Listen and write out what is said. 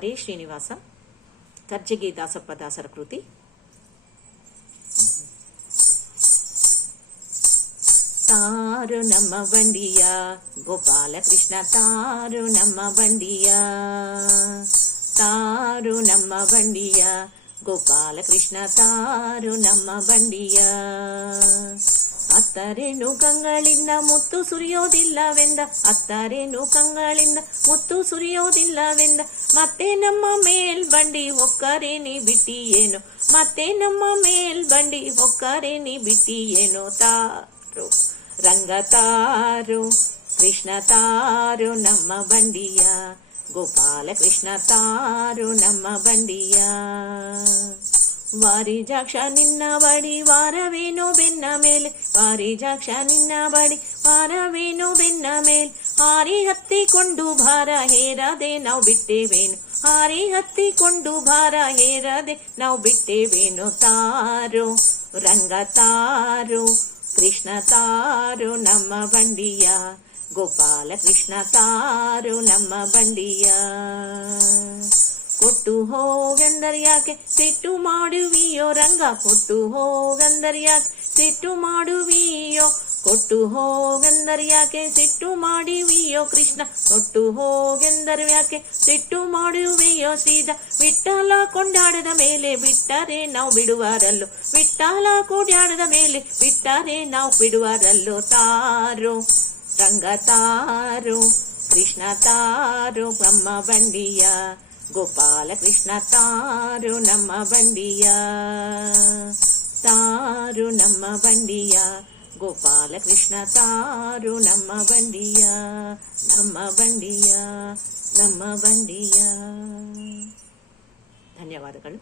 ಹರೇ ಶ್ರೀನಿವಾಸ. ಕರ್ಜಗಿ ದಾಸಪ್ಪ ದಾಸರ ಕೃತಿ. ತಾರು ನಮ್ಮ ಬಂಡಿಯ ಗೋಪಾಲಕೃಷ್ಣ, ತಾರು ನಮ್ಮ ಬಂಡಿಯ, ತಾರು ನಮ್ಮ ಬಂಡಿಯ ಗೋಪಾಲಕೃಷ್ಣ, ತಾರು ನಮ್ಮ ಬಂಡಿಯ. ಅತ್ತರೇನು ಕಂಗಳಿಂದ ಮುತ್ತು ಸುರಿಯೋದಿಲ್ಲವೆಂದ, ಅತ್ತರೇನು ಕಂಗಳಿಂದ ಮುತ್ತು ಸುರಿಯೋದಿಲ್ಲವೆಂದ, ಮತ್ತೆ ನಮ್ಮ ಮೇಲ್ ಬಂಡಿ ಹೊಕ್ಕರೆ ನೀ ಬಿಟ್ಟಿಯೇನು, ಮತ್ತೆ ನಮ್ಮ ಮೇಲ್ ಬಂಡಿ ಹೊಕ್ಕರೆ ನೀ ಬಿಟ್ಟಿಯೇನು. ತಾರು ರಂಗ ತಾರು ಕೃಷ್ಣ ತಾರು ನಮ್ಮ ಬಂಡಿಯ, ಗೋಪಾಲಕೃಷ್ಣ ತಾರು ನಮ್ಮ ಬಂಡಿಯ. ವಾರಿಜಾಕ್ಷ ನಿನ್ನ ಬಡಿ ವಾರವೇನೋ ಬೆನ್ನ ಮೇಲೆ, ವಾರಿಜಾಕ್ಷ ನಿನ್ನ ಬಡಿ ವಾರವೇನೋ ಬೆನ್ನ ಮೇಲೆ, ಹಾರಿ ಹತ್ತಿಕೊಂಡು ಭಾರ ಹೇರದೆ ನಾವು ಬಿಟ್ಟೇವೇನು, ಹಾರಿ ಹತ್ತಿಕೊಂಡು ಭಾರ ಹೇರದೆ ನಾವು ಬಿಟ್ಟೇವೇನು. ತಾರು ರಂಗ ತಾರು ಕೃಷ್ಣ ತಾರು ನಮ್ಮ ಬಂಡಿಯ, ಗೋಪಾಲಕೃಷ್ಣ ತಾರು ನಮ್ಮ ಬಂಡಿಯ. ಕೊಟ್ಟು ಹೋಗಂದರ್ಯಾಕೆ ಸಿಟ್ಟು ಮಾಡುವಿಯೋ ರಂಗ, ಕೊಟ್ಟು ಹೋಗಂದರ್ಯಾಕೆ ಸಿಟ್ಟು ಮಾಡುವಿಯೋ, ಕೊಟ್ಟು ಹೋಗಂದರ್ಯಾಕೆ ಸಿಟ್ಟು ಮಾಡುವಿಯೋ ಕೃಷ್ಣ, ಕೊಟ್ಟು ಹೋಗೆಂದರ್ಯಾಕೆ ಸಿಟ್ಟು ಮಾಡುವೆಯೋ ಶ್ರೀಧ. ವಿಠ್ಠಲ ಕೊಂಡಾಡದ ಮೇಲೆ ಬಿಟ್ಟರೆ ನಾವು ಬಿಡುವರಲ್ಲೋ, ವಿಠ್ಠಲ ಕೊಂಡಾಡದ ಮೇಲೆ ಬಿಟ್ಟರೆ ನಾವು ಬಿಡುವರಲ್ಲೋ. ತಾರು ರಂಗ ತಾರು ಕೃಷ್ಣ ತಾರು ನಮ್ಮ ಬಂಡಿಯ, ಗೋಪಾಲಕೃಷ್ಣ ತಾರು ನಮ್ಮ ಬಂಡಿಯ, ತಾರು ನಮ್ಮ ಬಂಡಿಯ, ಗೋಪಾಲಕೃಷ್ಣ ತಾರು ನಮ್ಮ ಬಂಡಿಯ, ನಮ್ಮ ಬಂಡಿಯ, ನಮ್ಮ ಬಂಡಿಯ. ಧನ್ಯವಾದಗಳು.